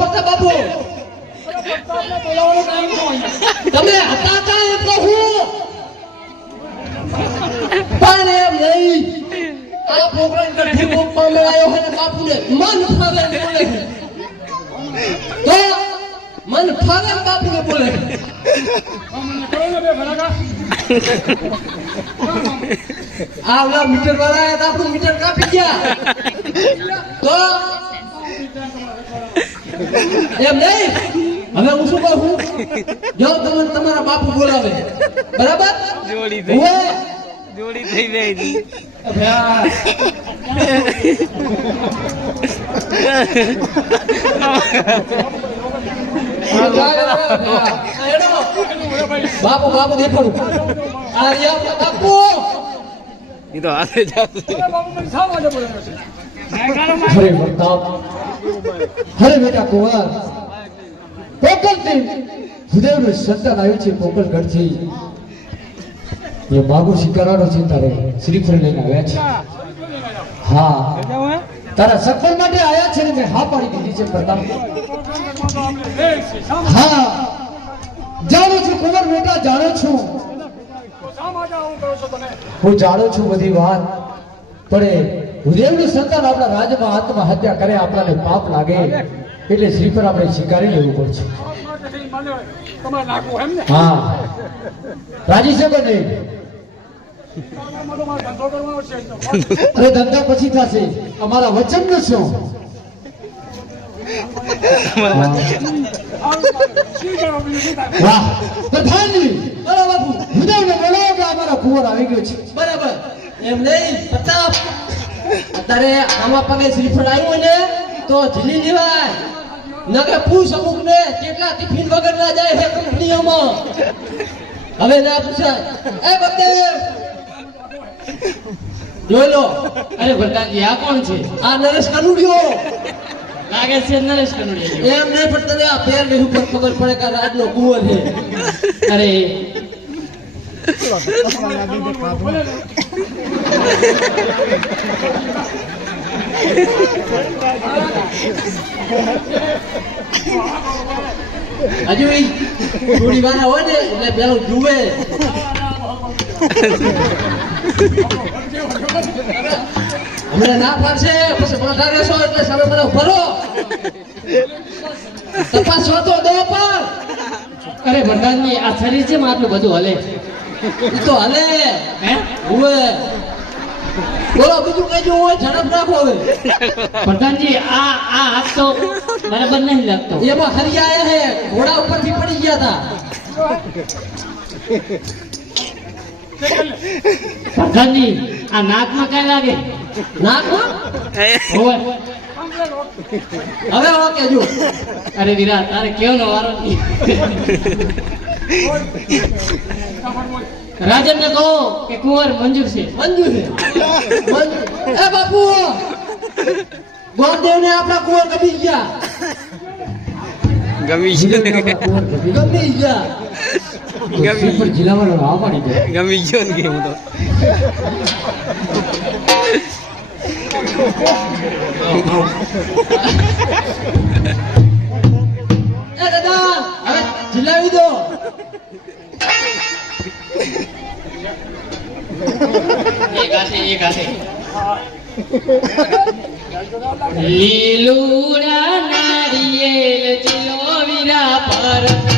ભક્ત બાપુ, તમે હતા કા કહું નહીં બાપુને મન ફાવે બોલે તો બોલે છે. આ ઓલા મીટર વાળા આપણું મીટર કાપી ગયા. તો એમ નહીં હવે હું શું કહું જો તમે તમારા બાપુ બોલાવે બરાબર જોડી થઈ જોડી થઈ ગઈ હેડો. બાપુ બાપુ દેખાડું આ બાપુ એ તો હાથે જ આવશે હરે પ્રતાપ હરે બેટા કુંવર. પોકલથી સુદેવનું સંતાન આવ્યું છે પોકલગઢથી. એ બાબુ શિકારાનો છે તારે શ્રીફળ લઈને આવ્યા છે. હા. તારા સફળ માટે આવ્યા છે ને મેં હા પાડી દીધી છે પ્રતાપ. હા. જાણું છું કુંવર બેટા જાણું છું. હું જાણું છું બધી વાત. પણ એ સંતાન આપણા રાજ્યમાં આત્મહત્યા કરે આપણાને પાપ લાગે એટલે શ્રી પર આપણે સ્વીકારી લેવું પડશે. હા. રાજી છે કે નહીં અરે ધંધા પછી થશે. અમારા વચનનું શું વાહ. પ્રધાનજી અરે બાપુ બોલાવો કે અમારા કુંવર આવી ગયો છે. બરાબર. એમ નહીં પ્રતાપ. અત્યારે આમાં પગે શ્રીફળ આવ્યું ને તો ઝીલી લેવાય નકે પૂછ અમુક ને કેટલા ટિફિન વગર ના જાય છે કંપનીઓમાં. હવે ના પૂછાય. એ બકદેવ જોઈ લો. અરે ભરતાજી આ કોણ છે? આ નરેશ કનુડિયો. લાગે છે નરેશ કનુડિયો એમ નહીં પણ તને આ પેર નહીં ઉપર ખબર પડે કે રાજનો કુંવર છે. અરે હજુ ઈ થોડી વાર હોય ને એટલે પેલું જુએ. હમણાં ના પાડશે પછી માથા રહેશો એટલે સામે બધા ફરો તપાસ તો દો પણ. અરે ભરતાજી આ શરીર છે આટલું બધું હલે. તો હલે. હવે હુએ બોલો બીજું કઈ જેવું હોય ઝડપ રાખો હવે. ભરતાજી આ આ હાથ તો બરાબર નહીં લાગતો. એમાં હરિયા હે. ઘોડા ઉપરથી પડી ગયા હતા ભરતાજી આ નાકમાં કઈ લાગે? નાખો હોવે. હવે ઓકે જો. અરે વિરાટ તારે કેવો નો વારો? નથી. રાજનને કહો કે કુંવર મંજૂર છે. મંજૂર છે. એ બાપુ! ગોરદેવ ને આપણા કુંવર ગમી ગયા. ગમી ગયા. ગમી ગયા. ગમી જિલ્લામાં આ પાડી દે. ગમી ગયો ને કે હું તો. એ એક હાથે લીલુડા નારિયેલ ચિલો વીરા પરતા